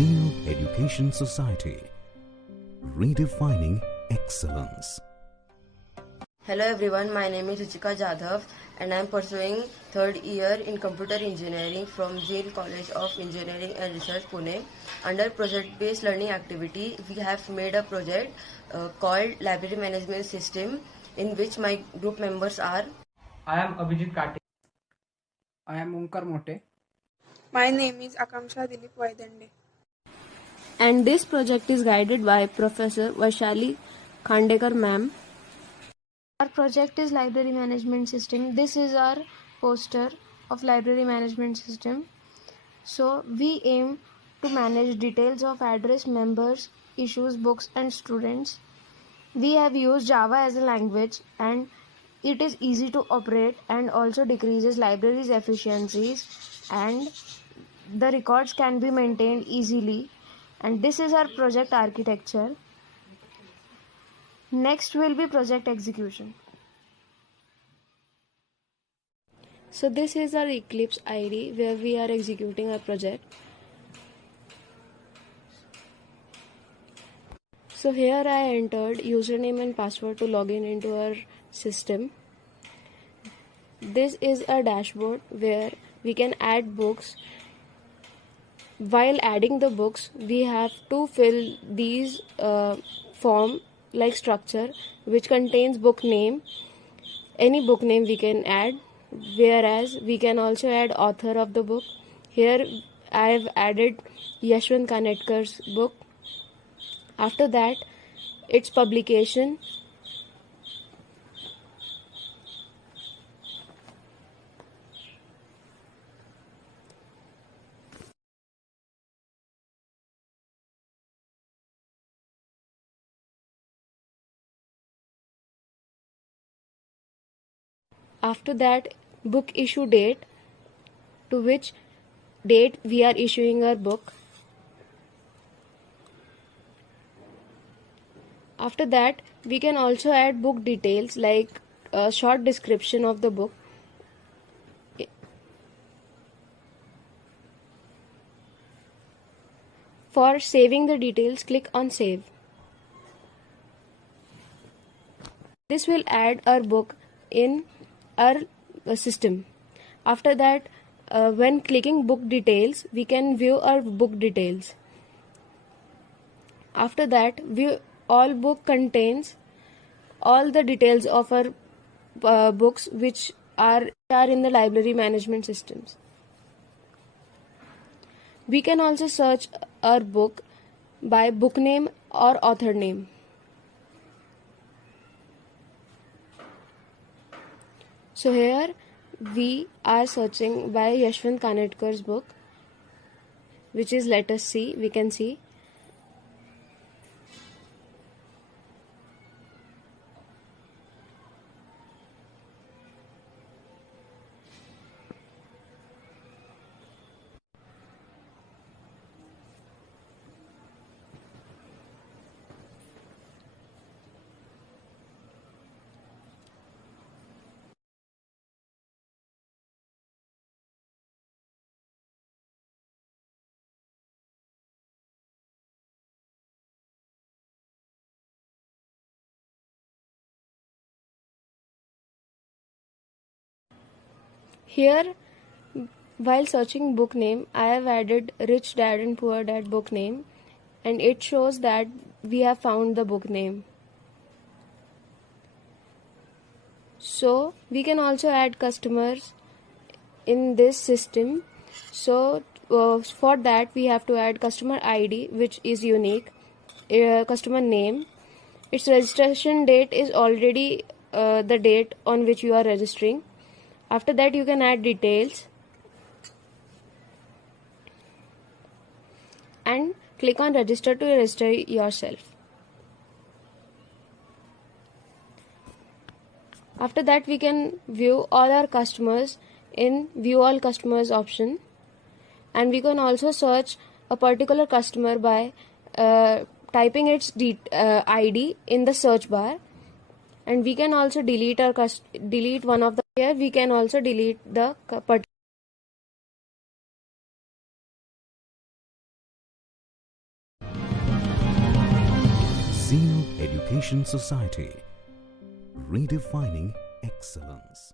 Zeal Education Society, redefining excellence. Hello everyone, my name is Ruchika Jadhav and I am pursuing third year in computer engineering from Zeal College of Engineering and Research, Pune. Under project-based learning activity, we have made a project called Library Management System, in which my group members are. I am Abhijit Kate. I am Onkar Mote. My name is Akamsha Dilip Vaidande. And this project is guided by Professor Vaishali Khandekar ma'am. Our project is library management system. This is our poster of library management system. So we aim to manage details of address, members, issues, books and students. We have used Java as a language and it is easy to operate and also decreases library's efficiencies, and the records can be maintained easily. And this is our project architecture. Next will be project execution. So this is our Eclipse ID where we are executing our project. So here I entered username and password to log in into our system. This is a dashboard where we can add books. While adding the books, we have to fill these form like structure which contains book name. Any book name we can add, whereas we can also add author of the book. Here I have added Yashwant Kanetkar's book. After that, its publication. After that, book issue date, to which date we are issuing our book. After that, we can also add book details like a short description of the book. For saving the details, click on Save. This will add our book in our system. After that, when clicking book details, we can view our book details. After that, view all book contains all the details of our books which are in the library management systems. We can also search our book by book name or author name. So here we are searching by Yashwant Kanetkar's book, which is Let Us See. We can see. Here, while searching book name, I have added Rich Dad and Poor Dad book name, and it shows that we have found the book name. So we can also add customers in this system. So for that we have to add customer ID, which is unique, customer name. Its registration date is already the date on which you are registering. After that, you can add details and click on register to register yourself. After that, we can view all our customers in view all customers option, and we can also search a particular customer by typing its ID in the search bar. And we can also delete one of the here we can also delete the particular Education Society. Redefining excellence.